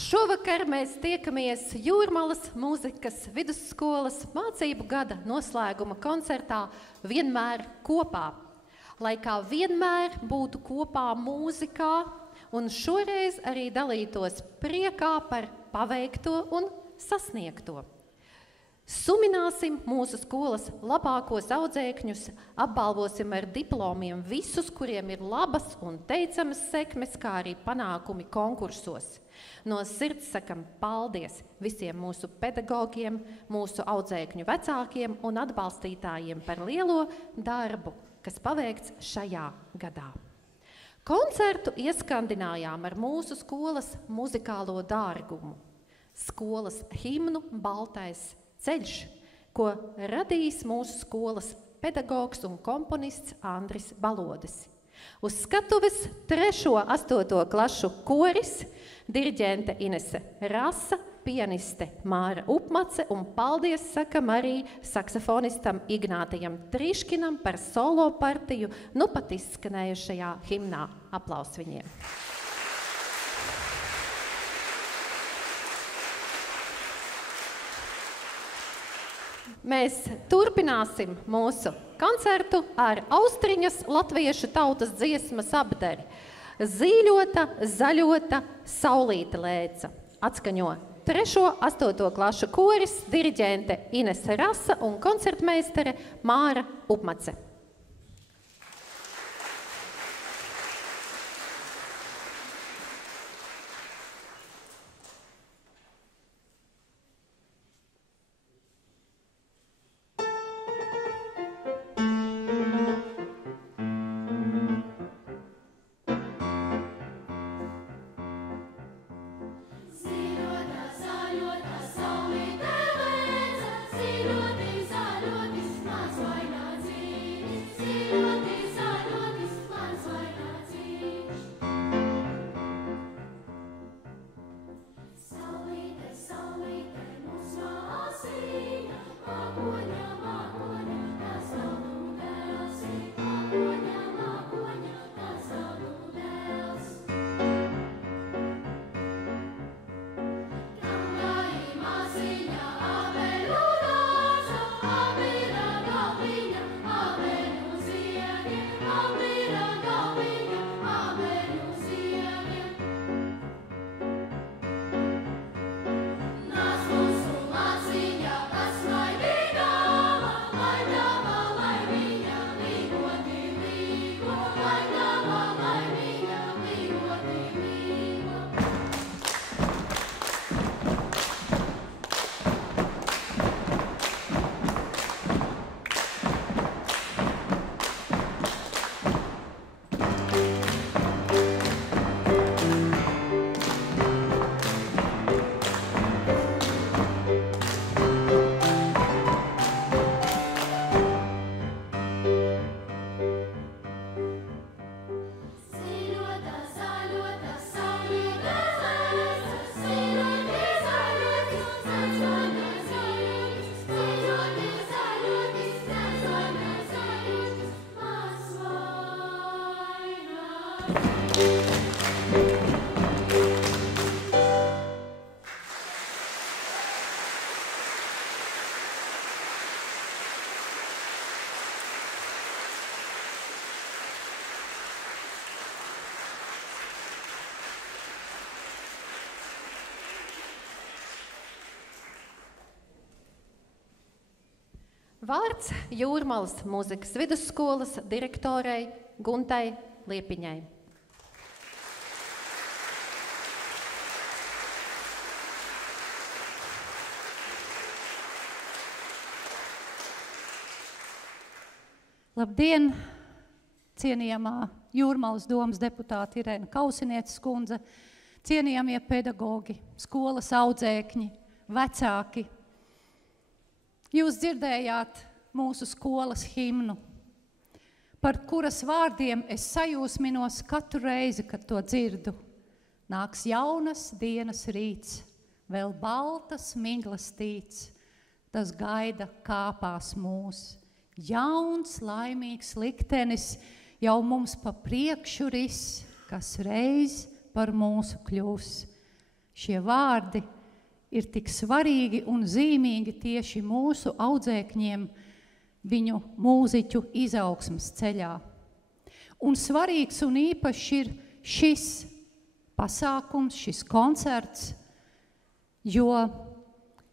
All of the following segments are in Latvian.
Šovakar mēs tiekamies Jūrmalas mūzikas vidusskolas mācību gada noslēguma koncertā Vienmēr kopā. Lai kā vienmēr būtu kopā mūzikā un šoreiz arī dalītos priekā par paveikto un sasniegto. Sumināsim mūsu skolas labākos audzēkņus, apbalvosim ar diplomiem visus, kuriem ir labas un teicamas sekmes, kā arī panākumi konkursos. No sirds sakam paldies visiem mūsu pedagogiem, mūsu audzēkņu vecākiem un atbalstītājiem par lielo darbu, kas paveikts šajā gadā. Koncertu ieskandinājām ar mūsu skolas muzikālo dārgumu, skolas himnu Baltais ceļš, ko radījis mūsu skolas pedagogs un komponists Andris Balodis. Uz skatuves 3.–8. klašu koris, diriģente Inese Rasa, pianiste Māra Upmace un paldies sakam arī saksofonistam Ignātajam Triškinam par solo partiju, nu pat izskanējušajā himnā. Aplaus viņiem! Mēs turpināsim mūsu koncertu ar Austriņas latviešu tautas dziesmas apdari. Zīļota, zaļota, saulīte lēca. Atskaņo 3.–8. klašu koris, diriģente Inese Rasa un koncertmeistere Māra Upmace. Vārds Jūrmalas mūzikas vidusskolas direktorei Guntai Liepiņai. Labdien, cienījamā Jūrmalas domas deputāte Irēna Kausinietes kundze, cienījamie pedagogi, skolas audzēkņi, vecāki. Jūs dzirdējāt mūsu skolas himnu, par kuras vārdiem es sajūsminos katru reizi, kad to dzirdu. Nāks jaunas dienas rīts, vēl baltas miglas tīts, tas gaida kāpās mūs. Jauns, laimīgs liktenis jau mums pa priekšu ris, kas reiz par mūsu kļūs. Šie vārdi ir tik svarīgi un zīmīgi tieši mūsu audzēkņiem viņu mūziķu izaugsmes ceļā. Un svarīgs un īpašs ir šis pasākums, šis koncerts, jo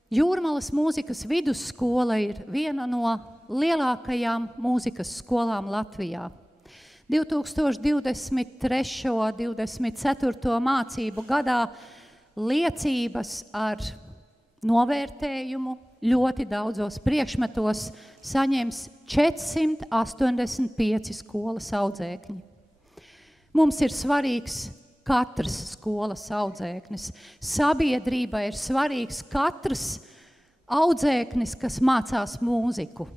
Jūrmalas mūzikas vidusskola ir viena no lielākajām mūzikas skolām Latvijā. 2023. 24. mācību gadā liecības ar novērtējumu ļoti daudzos priekšmetos saņems 485 skolas audzēkņi. Mums ir svarīgs katrs skolas audzēknis. Sabiedrībai ir svarīgs katrs audzēknis, kas mācās mūziku.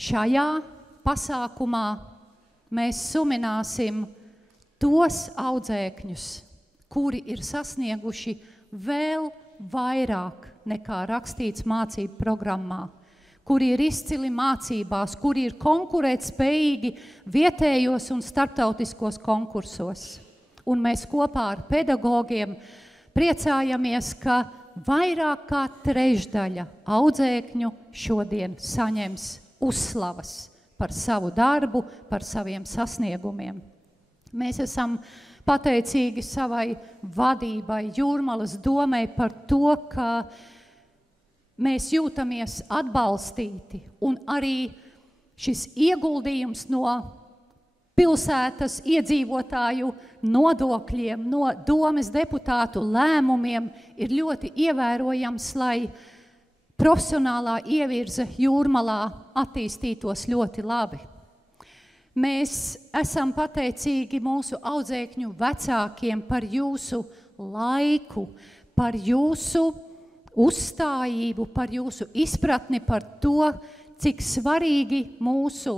Šajā pasākumā mēs sumināsim tos audzēkņus, kuri ir sasnieguši vēl vairāk nekā rakstīts mācību programmā, kuri ir izcili mācībās, kuri ir konkurētspējīgi vietējos un starptautiskos konkursos. Un mēs kopā ar pedagogiem priecājamies, ka vairāk kā trešdaļa audzēkņu šodien saņems uzslavas par savu darbu, par saviem sasniegumiem. Mēs esam pateicīgi savai vadībai, Jūrmalas domai par to, ka mēs jūtamies atbalstīti, un arī šis ieguldījums no pilsētas iedzīvotāju nodokļiem, no domes deputātu lēmumiem ir ļoti ievērojams, lai profesionālā ievirze Jūrmalā attīstītos ļoti labi. Mēs esam pateicīgi mūsu audzēkņu vecākiem par jūsu laiku, par jūsu uzstājību, par jūsu izpratni par to, cik svarīgi mūsu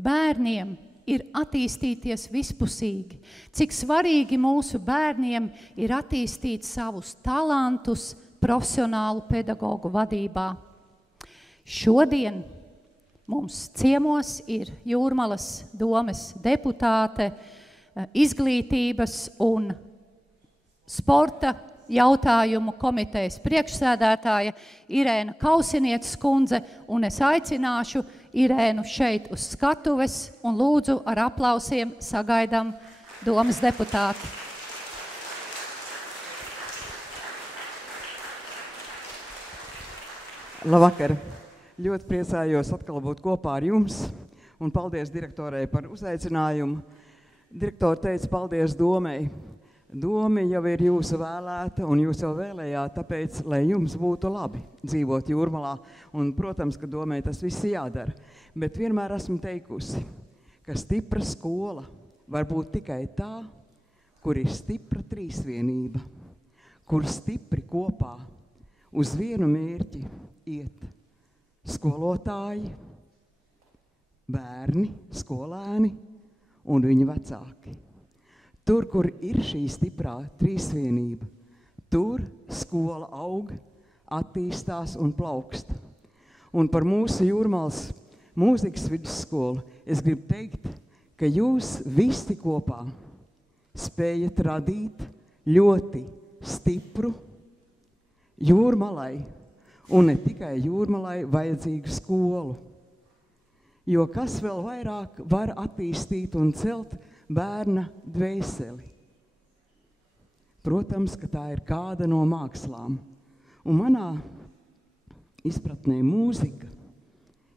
bērniem ir attīstīties vispusīgi, cik svarīgi mūsu bērniem ir attīstīt savus talantus profesionālu pedagogu vadībā. Šodien mums ciemos ir Jūrmalas domes deputāte, izglītības un sporta jautājumu komitejas priekšsēdētāja Irēna Kausinietes kundze, un es aicināšu Irēnu šeit uz skatuves un lūdzu ar aplausiem sagaidām domes deputāti. Labvakar! Ļoti priecājos atkal būt kopā ar jums, un paldies direktorai par uzaicinājumu. Direktora teica, paldies domei. Doma jau ir jūsu vēlēta, un jūs jau vēlējāt, tāpēc, lai jums būtu labi dzīvot Jūrmalā. Un, protams, ka domai tas viss jādara. Bet vienmēr esmu teikusi, ka stipra skola var būt tikai tā, kur ir stipra trīsvienība, kur stipri kopā uz vienu mērķi iet skolotāji, bērni, skolēni un viņu vecāki. Tur, kur ir šī stiprā trīsvienība, tur skola aug, attīstās un plaukst. Un par mūsu Jūrmalas mūzikas vidusskolu es gribu teikt, ka jūs visi kopā spējat radīt ļoti stipru Jūrmalai, un ne tikai Jūrmalai vajadzīgu skolu. Jo kas vēl vairāk var attīstīt un celt bērna dvēseli? Protams, ka tā ir kāda no mākslām. Un manā izpratnē mūzika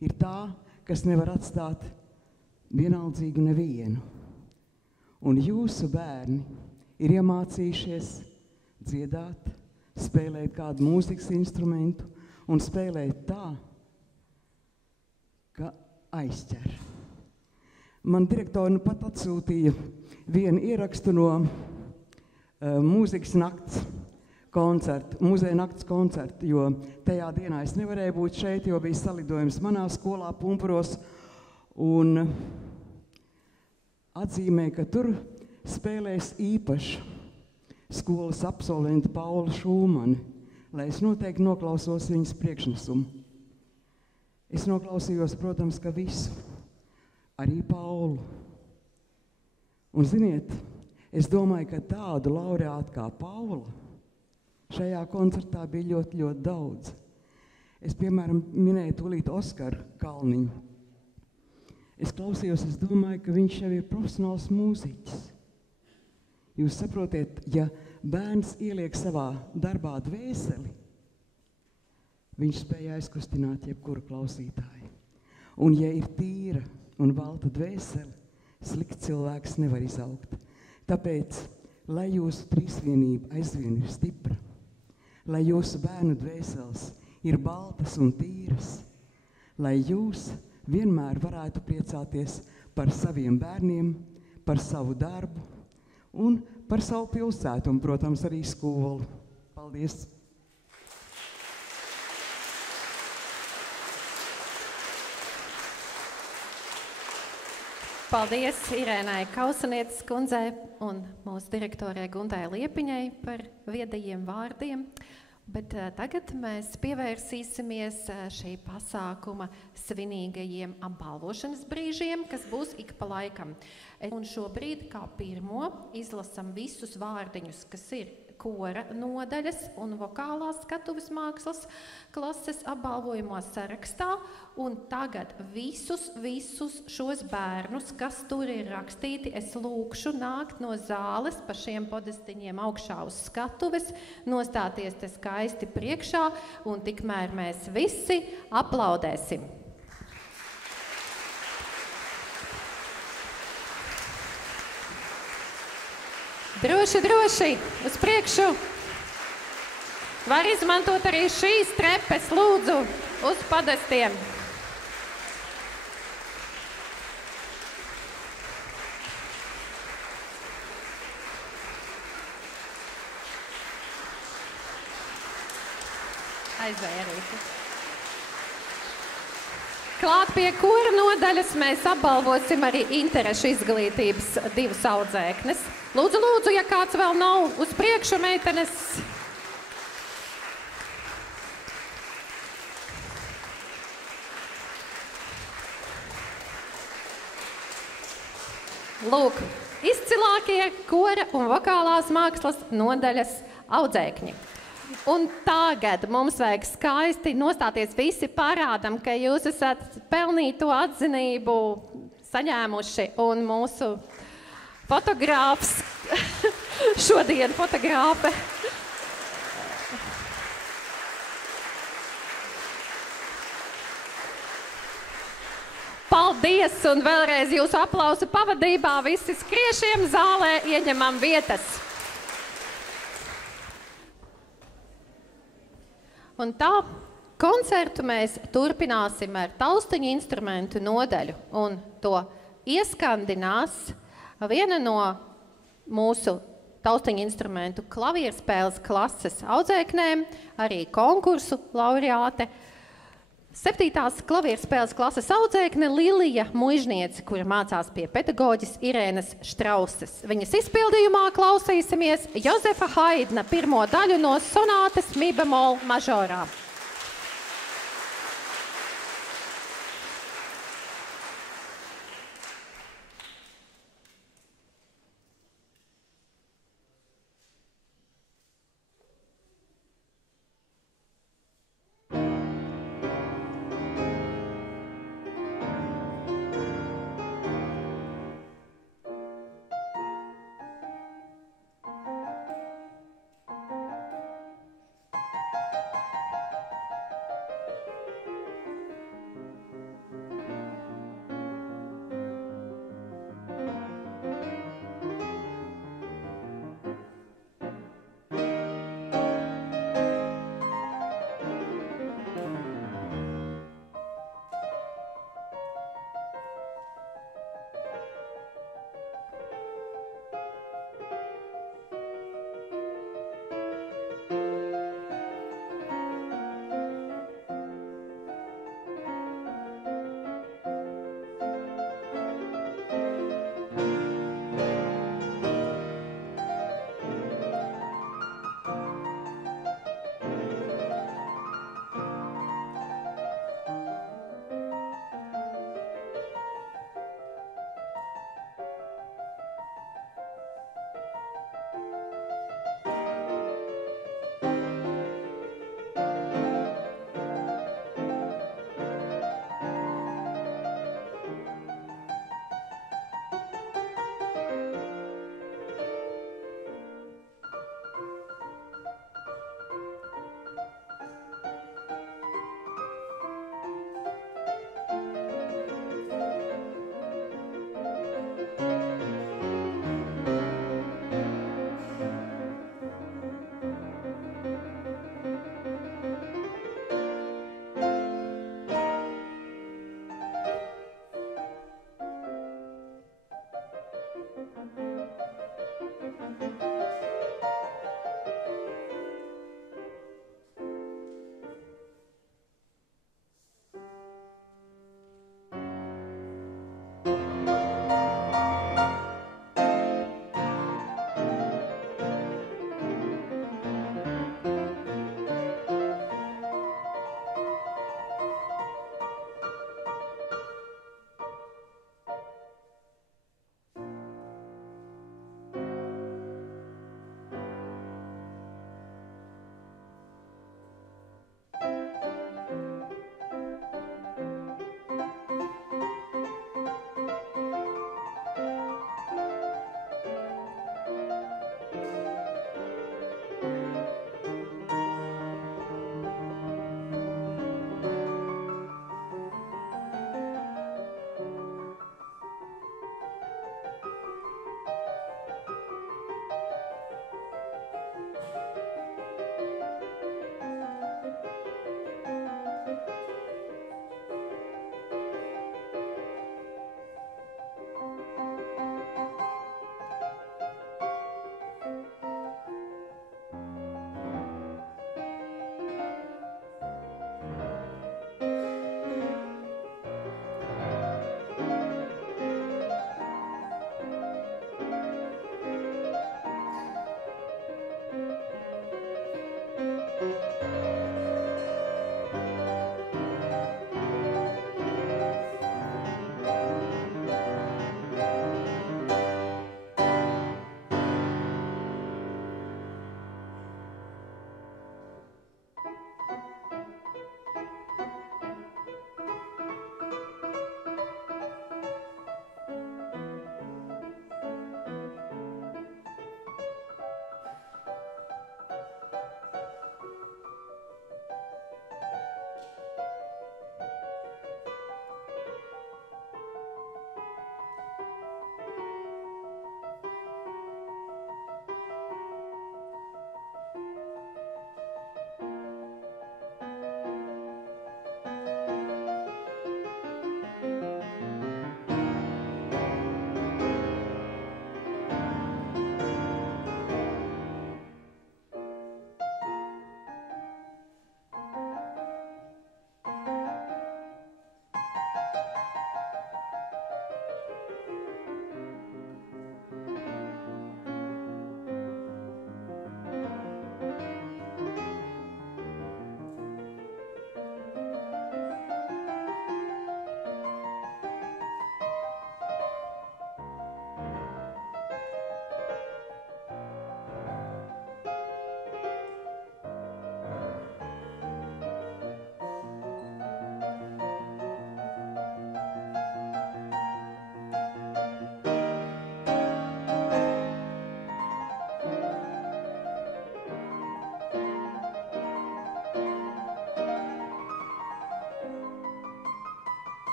ir tā, kas nevar atstāt vienaldzīgu nevienu. Un jūsu bērni ir iemācījušies dziedāt, spēlēt kādu mūzikas instrumentu un spēlēt tā, ka aizķer. Man direktori pat atsūtīja vienu ierakstu no mūzikas nakts koncertu, muzeja nakts koncertu, jo tajā dienā es nevarēju būt šeit, jo bija salidojums manā skolā Pumpuros, un atzīmē, ka tur spēlēs īpaši skolas absolventa Paula Šūmani, lai es noteikti noklausos viņas priekšnesumu. Es noklausījos, protams, ka visu. Arī Paulu. Un ziniet, Es domāju, ka tādu laureātu kā Paula šajā koncertā bija ļoti, ļoti daudz. Es, piemēram, minēju tūlīt Oskaru Kalniņu. Es klausījos, es domāju, ka viņš jau ir profesionāls mūziķis. Jūs saprotiet, ja bērns ieliek savā darbā dvēseli, viņš spēja aizkustināt jebkuru klausītāju. Un ja ir tīra un balta dvēsele, slikts cilvēks nevar izaugt. Tāpēc, lai jūsu trīsvienība aizvien ir stipra, lai jūsu bērnu dvēseles ir baltas un tīras, lai jūs vienmēr varētu priecāties par saviem bērniem, par savu darbu un par savu pilsētu un, protams, arī skolu. Paldies! Paldies Irēnai Kausanietes kundzei un mūsu direktorai Guntai Liepiņai par viedajiem vārdiem. Bet tagad mēs pievērsīsimies šī pasākuma svinīgajiem apbalvošanas brīžiem, kas būs ik pa laikam. Un šobrīd kā pirmo izlasam visus vārdiņus, kas ir kora nodaļas un vokālās skatuves mākslas klases apbalvojumos sarakstā. Un tagad visus šos bērnus, kas tur ir rakstīti, es lūkšu nākt no zāles pa šiem podestiņiem augšā uz skatuves, nostāties te skaisti priekšā, un tikmēr mēs visi aplaudēsim. Droši, uz priekšu. Var izmantot arī šīs trepes, lūdzu, uz podestiem. Aizvērīti. Klāt pie kora nodaļas mēs apbalvosim arī interešu izglītības divus audzēknes. Lūdzu, ja kāds vēl nav, uz priekšu, meitenes. Lūk, izcilākie kora un vokālās mākslas nodaļas audzēkņi. Un tagad mums vajag skaisti nostāties visi parādam, ka jūs esat pelnīto atzinību saņēmuši, un mūsu fotogrāfs, šodien fotogrāfe. Paldies, un vēlreiz jūsu aplausu pavadībā visi skriešiem zālē ieņemam vietas. Un tā koncertu mēs turpināsim ar taustiņu instrumentu nodaļu, un to ieskandinās viena no mūsu taustiņu instrumentu klavierspēles klases audzēknēm, arī konkursu laureāte, 7. klavierspēles klases audzēkne Lilija Muižniece, kura mācās pie pedagoģis Irēnas Štrauses. Viņas izpildījumā klausīsimies Jozefa Haidna pirmo daļu no sonātes mi bemol mažorā.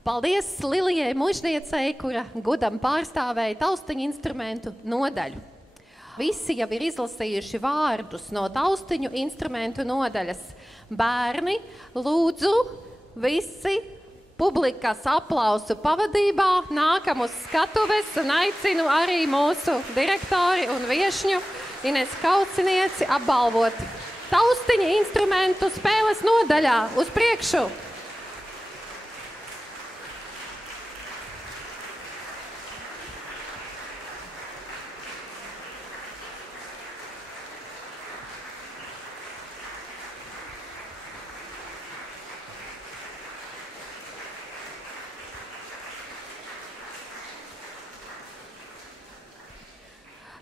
Paldies Lilijai Mužniecei, kura godam pārstāvēja taustiņu instrumentu nodaļu. Visi jau ir izlasījuši vārdus no taustiņu instrumentu nodaļas. Bērni, lūdzu, visi publikas aplausu pavadībā nākam uz skatuves un aicinu arī mūsu direktori un viešņu Ines Kaucinieci apbalvot taustiņu instrumentu spēles nodaļā. Uz priekšu!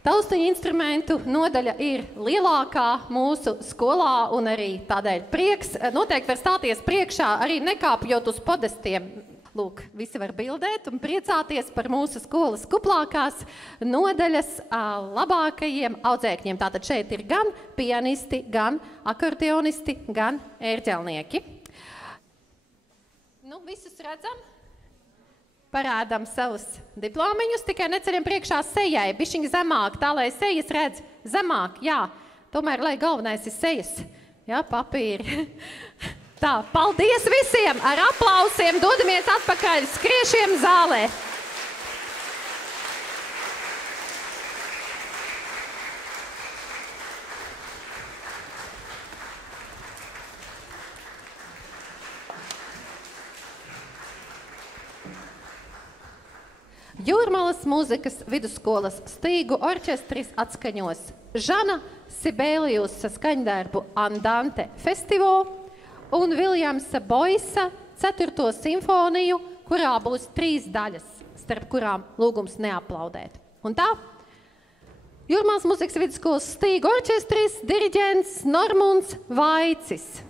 Taustiņu instrumentu nodaļa ir lielākā mūsu skolā un arī tādēļ prieks noteikti var stāties priekšā, arī nekāpjot uz podestiem. Lūk, visi var bildēt un priecāties par mūsu skolas kuplākās nodaļas labākajiem audzēkņiem. Tātad šeit ir gan pianisti, gan akordeonisti, gan ērģelnieki. Nu, visus redzam? Parādām savus diplomiņus, tikai neceļam priekšā sejai, bišķiņ zemāk, tā, lai sejas redz zemāk, jā. Tomēr, lai galvenais ir sejas, jā, papīri. Tā, paldies visiem, ar aplausiem dodamies atpakaļ, skriešiem zālē. Jūrmalas mūzikas vidusskolas Stīgu orķestris atskaņos Žana Sibēlijusa skaņdarbu Andante Festivo un Viljamsa Boisa 4. simfoniju, kurā būs 3 daļas, starp kurām lūgums neaplaudēt. Un tā, Jūrmalas mūzikas vidusskolas Stīgu orķestris, diriģents Normunds Vaicis.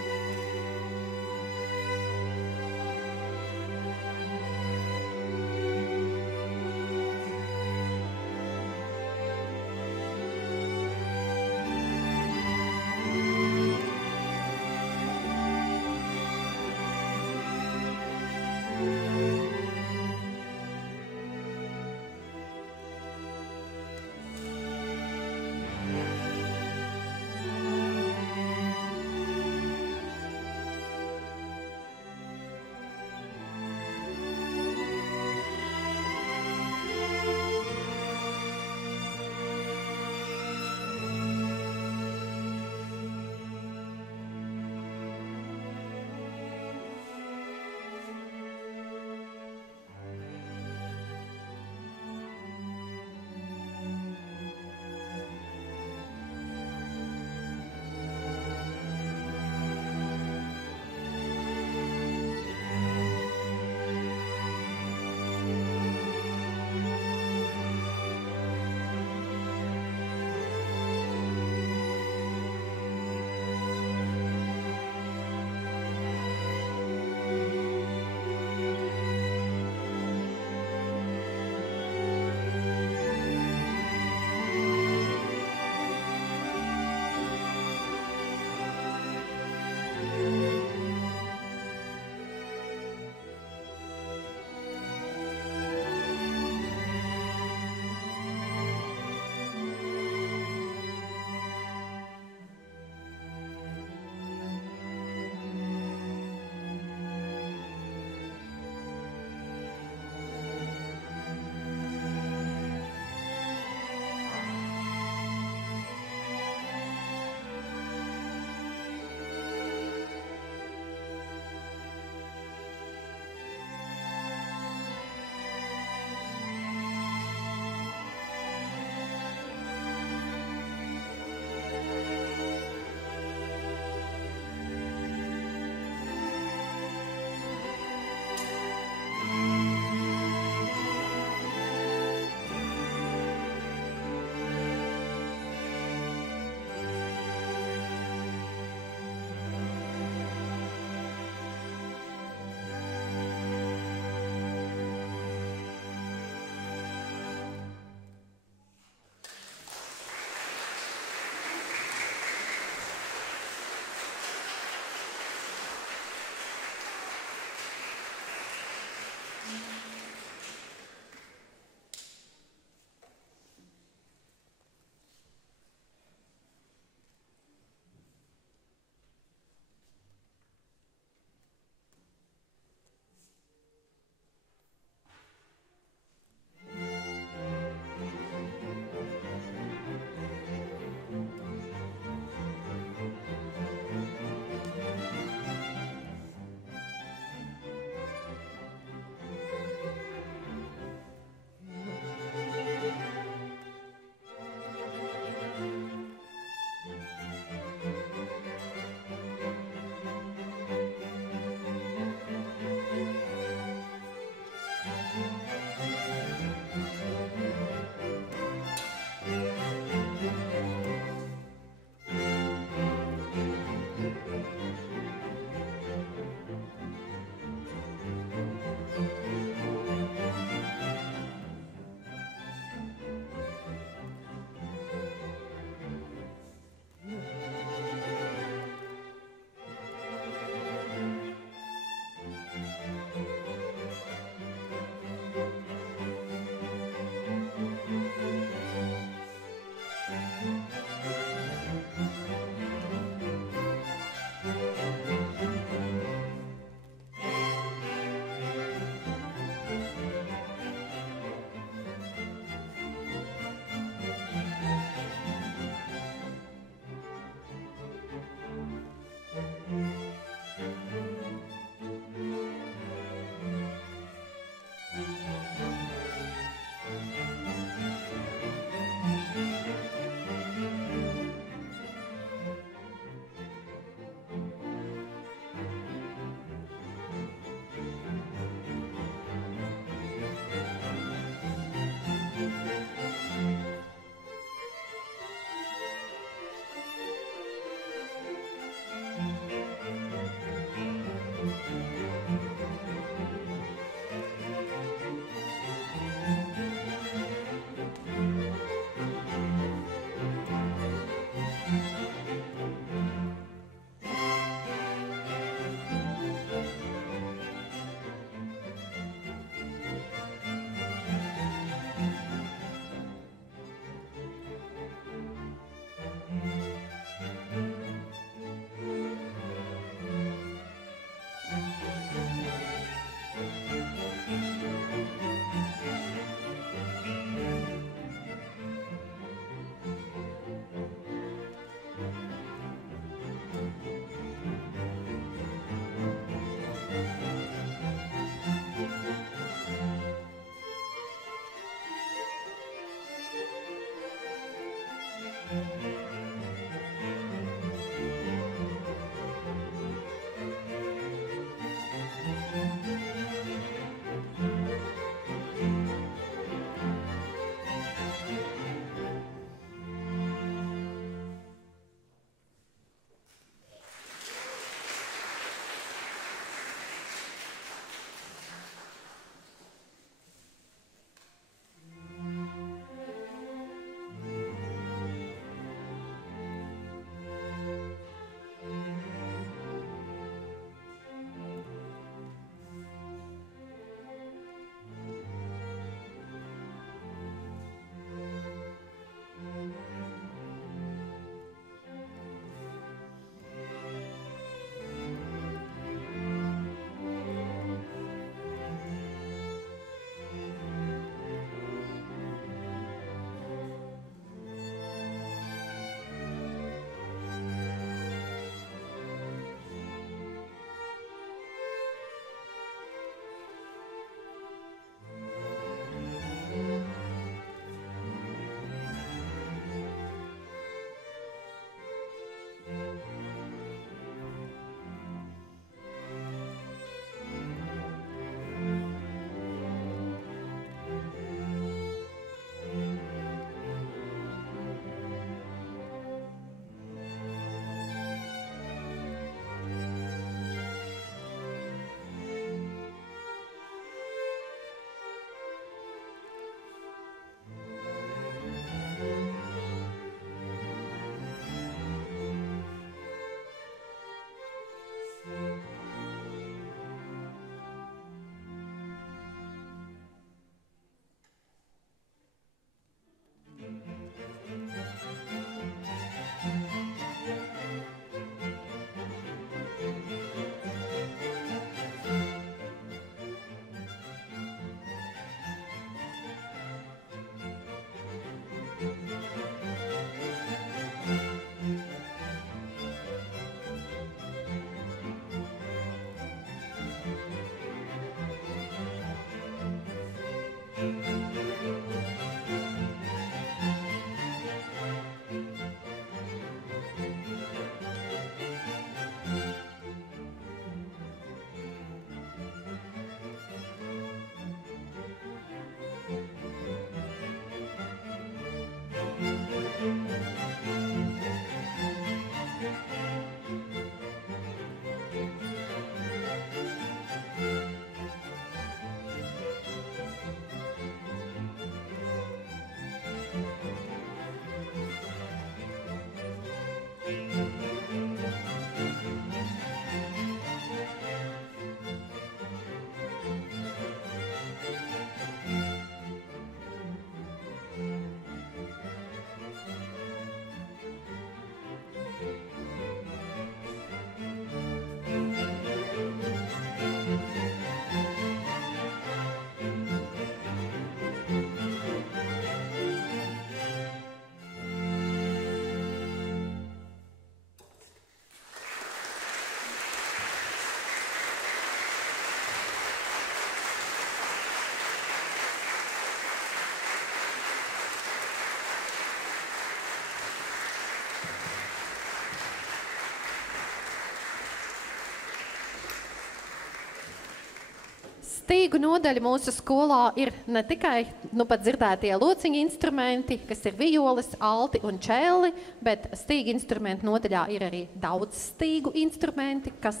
Stīgu nodaļa mūsu skolā ir ne tikai pat dzirdētie lociņu instrumenti, kas ir violes, alti un čēli, bet stīgu instrumentu nodaļā ir arī daudz stīgu instrumenti, kas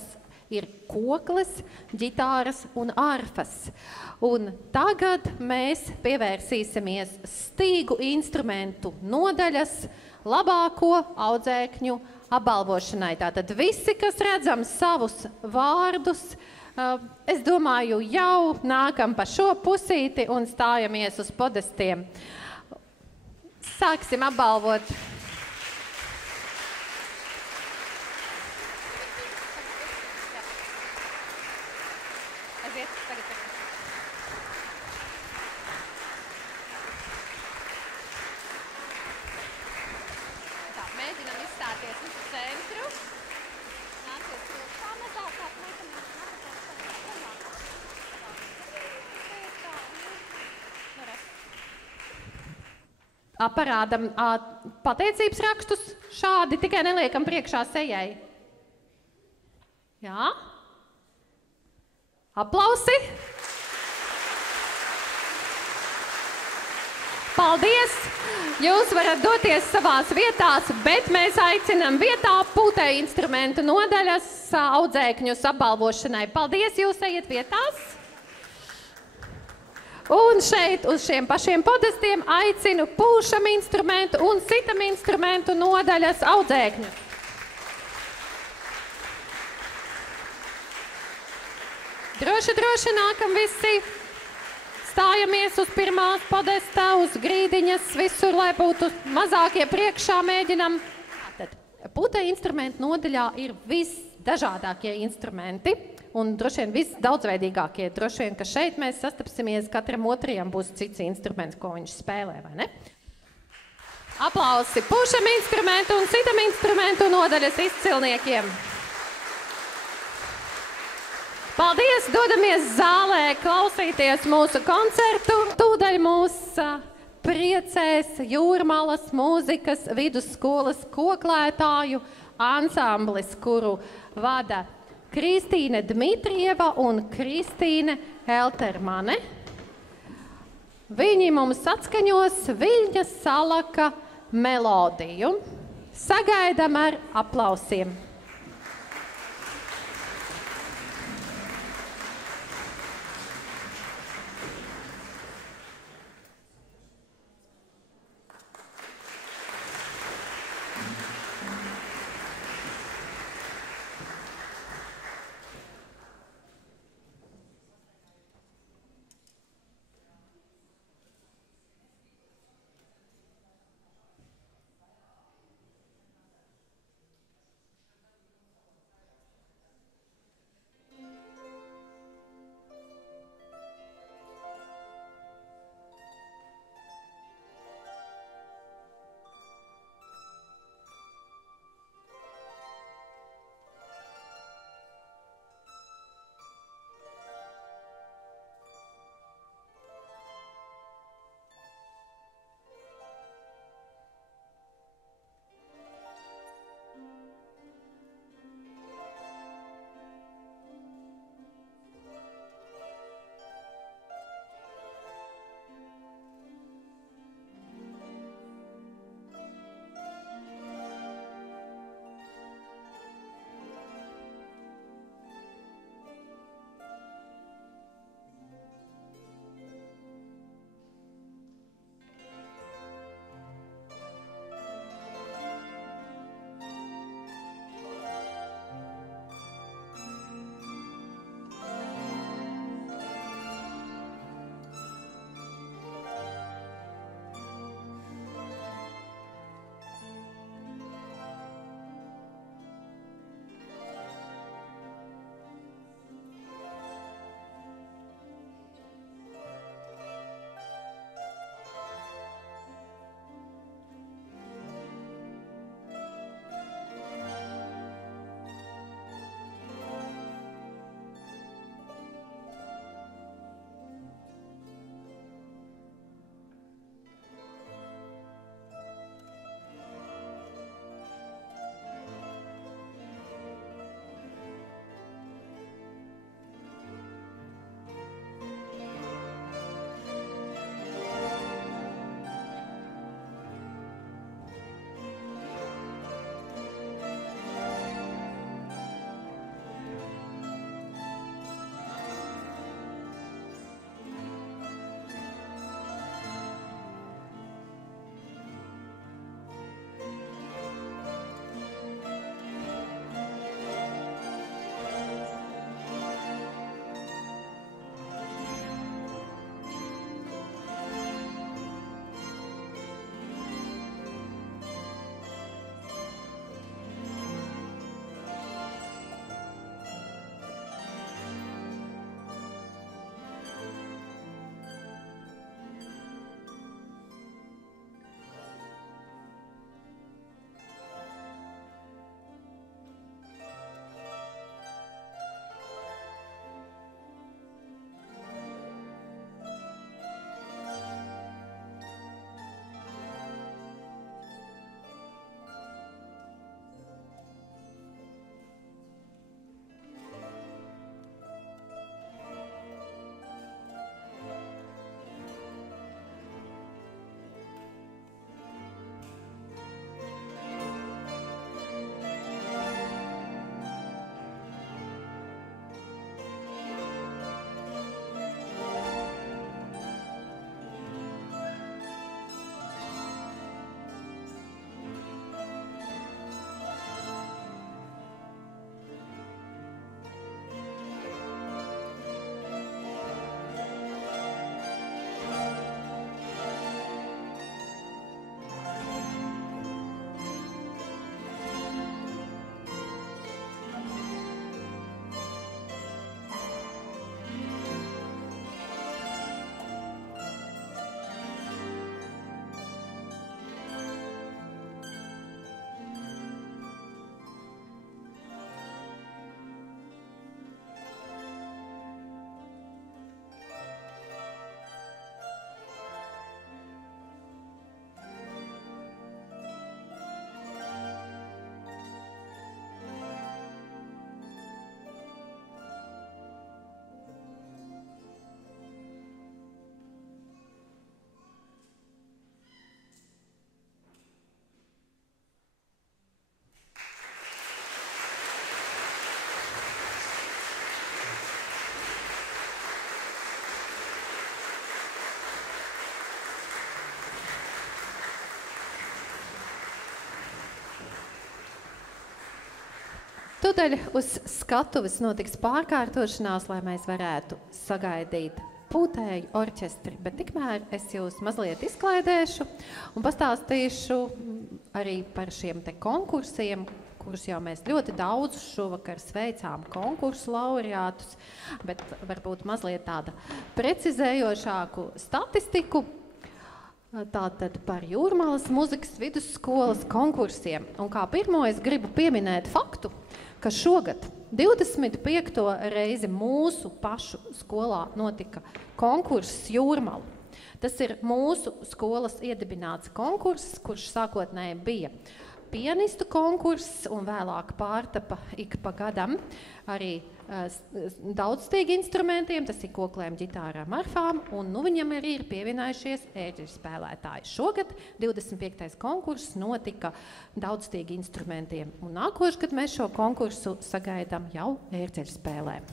ir kokles, ģitāras un arfas. Un tagad mēs pievērsīsimies stīgu instrumentu nodaļas labāko audzēkņu apbalvošanai. Tātad visi, kas redzam savus vārdus, es domāju, jau nākam pa šo pusīti un stājamies uz podestiem. Sāksim apbalvot. Tā, mēģinam izstāties uz centru. Nācies priekšā mazāk, tā meitene. parādam pateicības rakstus šādi, tikai neliekam priekšā sejai. Jā? Aplausi! Paldies! Jūs varat doties savās vietās, bet mēs aicinām vietā pūtēju instrumentu nodaļas audzēkņus apbalvošanai. Paldies, jūs ejiet vietās! Un šeit uz šiem pašiem podestiem aicinu pūšam instrumentu un sitam instrumentu nodaļas audzēkņus. Droši nākam visi. Stājamies uz pirmās podesta, uz grīdiņas, visur, lai būtu mazākie priekšā mēģinam. Tātad, pūtēju instrumentu nodaļā ir visdažādākie instrumenti un droši vien visdaudzveidīgākie. Droši vien, ka šeit mēs sastapsimies, katram otrajam būs cits instruments, ko viņš spēlē, vai ne? Aplausi pūšam instrumentu un citam instrumentu nodaļas izcilniekiem. Paldies, dodamies zālē klausīties mūsu koncertu. Tūdaļ mūs priecēs Jūrmalas mūzikas vidusskolas koklētāju ansamblis, kuru vada Kristīne Dmitrieva un Kristīne Eltermane. Viņi mums atskaņos Viļņa salaka melodiju. Sagaidam ar aplausiem. Tūdaļ uz skatuves notiks pārkārtošanās, lai mēs varētu sagaidīt pūtēju orķestri, bet tikmēr es jūs mazliet izklaidēšu un pastāstīšu arī par šiem te konkursiem, kurus jau mēs ļoti daudz šovakar sveicām konkursu laureātus, bet varbūt mazliet tāda precizējošāku statistiku. Tātad par Jūrmalas muzikas vidusskolas konkursiem. Un kā pirmo es gribu pieminēt faktu, ka šogad 25. reizi mūsu pašu skolā notika konkurss Jūrmala. Tas ir mūsu skolas iedibināts konkurss, kurš sākotnēji bija pianistu konkurss un vēlāk pārtapa ik pa gadam arī daudzstīgi instrumentiem, tas ir koklēm, ģitārām, arfām, un nu viņam arī ir pievienojušies ērģeļu spēlētāji. Šogad 25. konkurss notika daudzstīgi instrumentiem, un nākošgad mēs šo konkursu sagaidām jau ērģeļu spēlēm.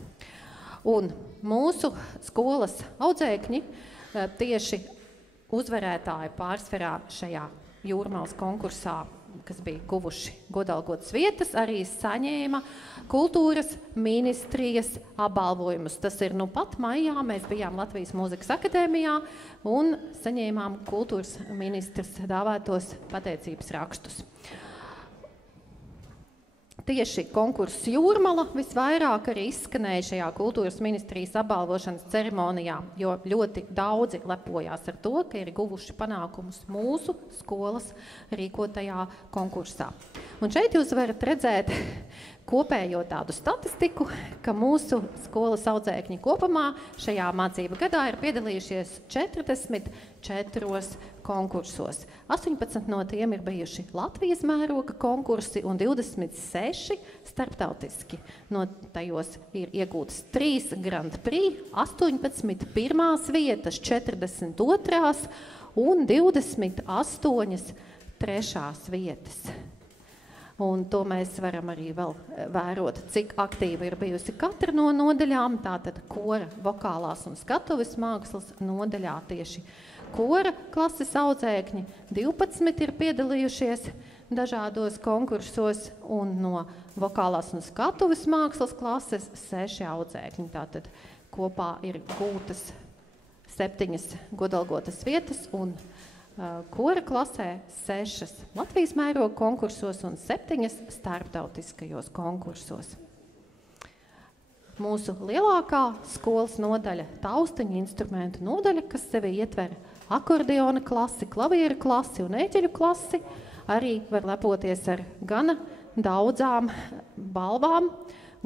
Un mūsu skolas audzēkņi tieši uzvarētāji pārsvarā šajā Jūrmalas konkursā, kas bija guvuši godalgotas vietas, arī saņēma kultūras ministrijas apbalvojumus. Tas ir nu pat maijā, mēs bijām Latvijas mūzikas akadēmijā un saņēmām kultūras ministras dāvētos pateicības rakstus. Tieši konkurss Jūrmala visvairāk arī izskanēja šajā kultūras ministrijas apbalvošanas ceremonijā, jo ļoti daudzi lepojās ar to, ka ir guvuši panākumus mūsu skolas rīkotajā konkursā. Un šeit jūs varat redzēt kopējo tādu statistiku, ka mūsu skolas audzēkņi kopumā šajā mācību gadā ir piedalījušies 44 konkursos. 18 no tiem ir bijuši Latvijas mēroga konkursi un 26 starptautiski. No tajos ir iegūtas 3 Grand Prix, 18 pirmās vietas, 42 un 28 trešās vietas. Un to mēs varam arī vēl vērot, cik aktīva ir bijusi katra no nodaļām, tātad kora, vokālās un skatuves mākslas nodaļā tieši kora klases audzēkņi 12 ir piedalījušies dažādos konkursos, un no vokālās un skatuves mākslas klases 6 audzēkņi. Tātad kopā ir gūtas 7 godalgotas vietas un kora klasē 6 Latvijas mēroga konkursos un 7 starptautiskajos konkursos. Mūsu lielākā skolas nodaļa, taustiņu instrumentu nodaļa, kas sevi ietver akordeona klasi, klavieru klasi un ēķeļu klasi, arī var lepoties ar gana daudzām balvām,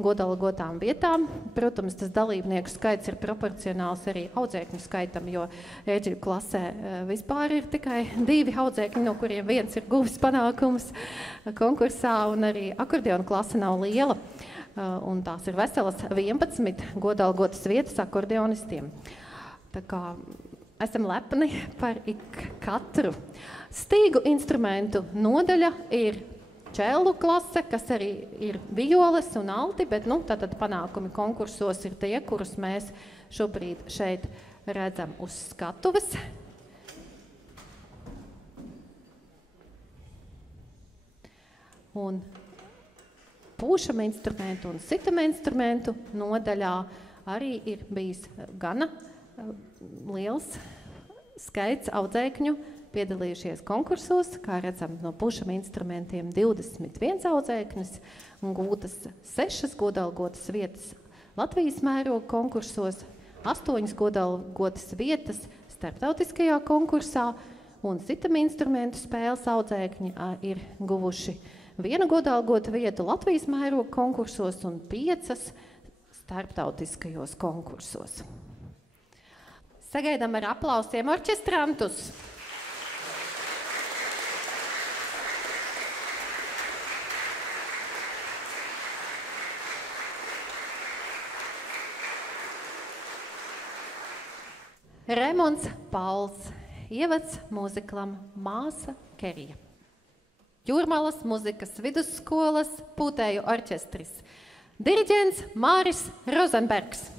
godalgotām vietām. Protams, tas dalībnieku skaits ir proporcionāls arī audzēkņu skaitam, jo ēģeļu klasē vispār ir tikai 2 audzēkņi, no kuriem viens ir guvis panākums konkursā, un arī akordeona klase nav liela, un tās ir veselas 11 godalgotas vietas akordeonistiem. Tā kā esam lepni par ik katru. Stīgu instrumentu nodaļa ir čelu klase, kas arī ir violes un alti, bet tātad panākumi konkursos ir tie, kurus mēs šobrīd šeit redzam uz skatuves. Un pūšama instrumentu un sitama instrumentu nodaļā arī ir bijis gana liels skaits audzēkņu piedalījušies konkursos, kā redzam, no pušama instrumentiem 21 audzēknis un gūtas 6 godalgotas vietas Latvijas mēroga konkursos, 8 godalgotas vietas starptautiskajā konkursā, un sitam instrumentu spēles audzēkņi ir guvuši 1 godalgota vietu Latvijas mēroga konkursos un 5 starptautiskajos konkursos. Sagaidām ar aplausiem orķestrantus! Remonds Pauls, ievads mūziklam Māsa Kerija. Jūrmalas muzikas vidusskolas pūtēju orķestris. Diriģents Māris Rozenbergs.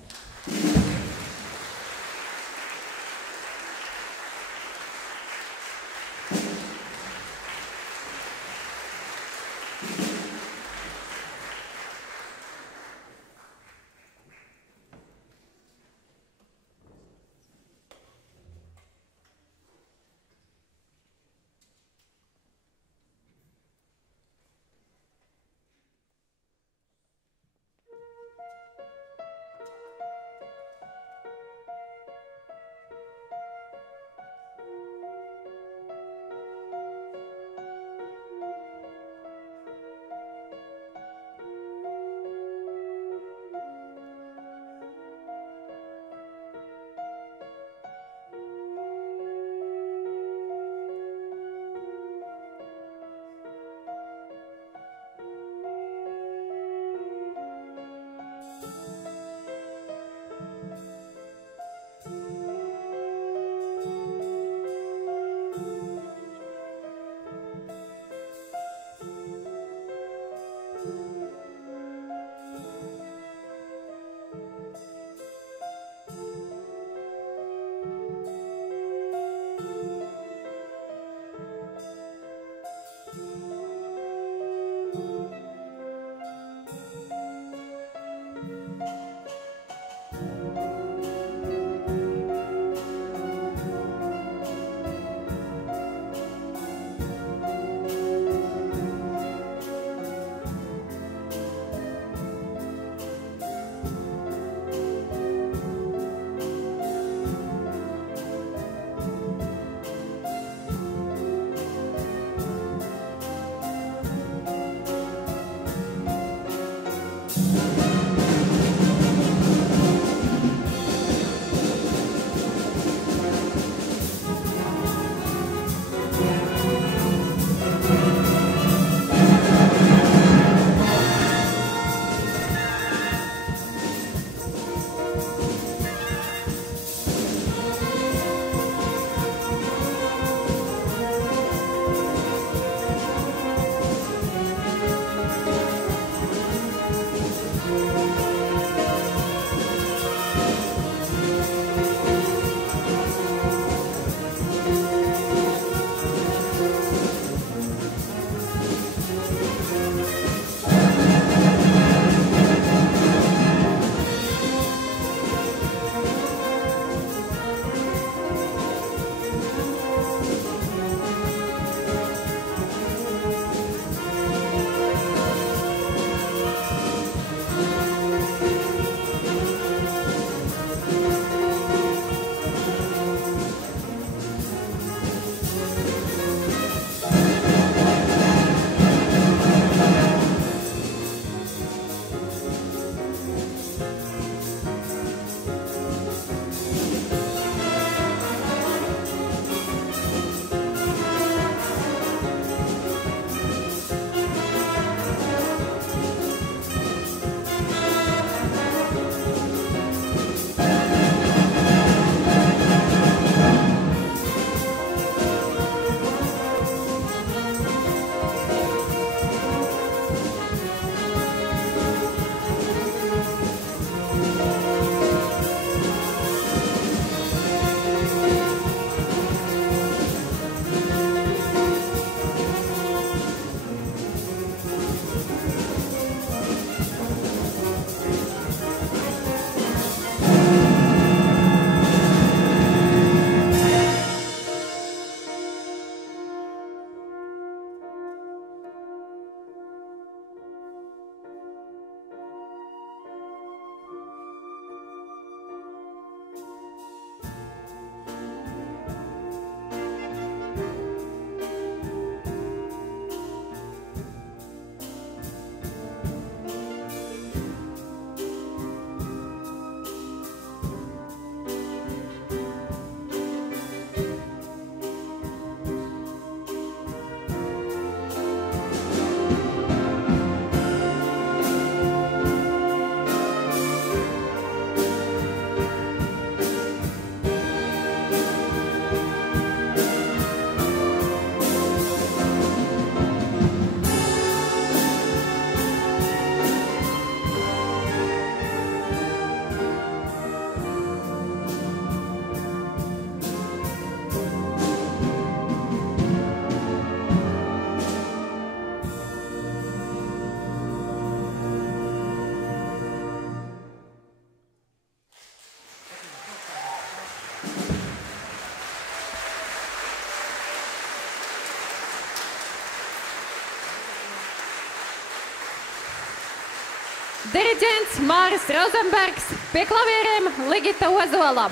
Diriģents Māris Rozenbergs, pie klavierēm Ligita Ozola,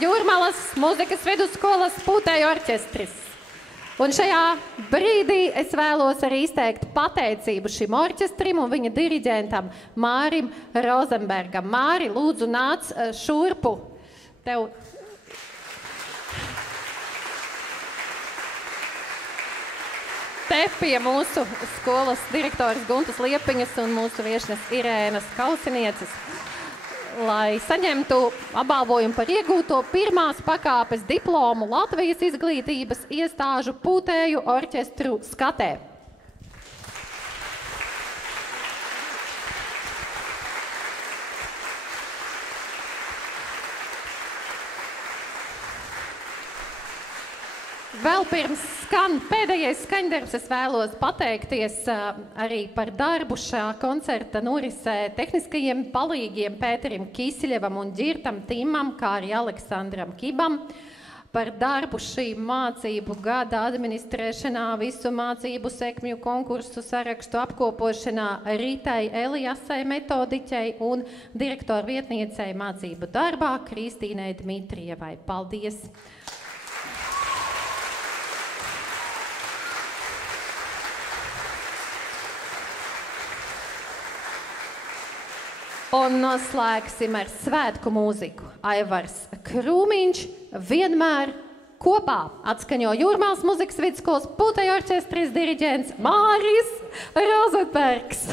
Jūrmalas mūzikas vidusskolas pūtēju orķestris. Un šajā brīdī es vēlos arī izteikt pateicību šim orķestrim un viņa diriģentam Mārim Rozenbergam. Māri, lūdzu, nāc šurpu. Tev... Te pie mūsu skolas direktoras Guntas Liepiņas un mūsu viešnes Irēnas Kausinieces, lai saņemtu apbalvojumu par iegūto pirmās pakāpes diplomu Latvijas izglītības iestāžu pūtēju orķestru skatē. Vēl pirms skan pēdējais skaņdarbs, es vēlos pateikties arī par darbu šā koncerta norisē tehniskajiem palīgiem Pēterim Kīsiļevam un Ģirtam Timam, kā arī Aleksandram Kibam, par darbu šī mācību gada administrēšanā, visu mācību sekmju konkursu sarakstu apkopošanā Rītai Elijasai metodiķei un direktoru vietniecei mācību darbā Kristīnai Dmitrievai. Paldies! Un noslēgsim ar svētku mūziku. Aivars Krūmiņš vienmēr kopā atskaņo Jūrmalas mūzikas vidusskolas pūtēju orķestris diriģents Māris Rozenbergs.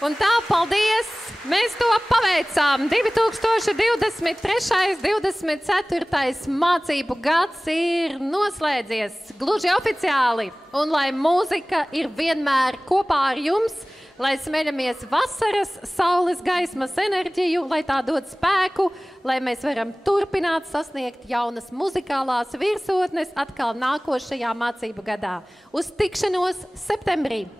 Un tā, paldies! Mēs to paveicām. 2023. 24. mācību gads ir noslēdzies gluži oficiāli. Un lai mūzika ir vienmēr kopā ar jums, lai smeļamies vasaras, saules gaismas enerģiju, lai tā dod spēku, lai mēs varam turpināt sasniegt jaunas muzikālās virsotnes atkal nākošajā mācību gadā. Uz tikšanos septembrī!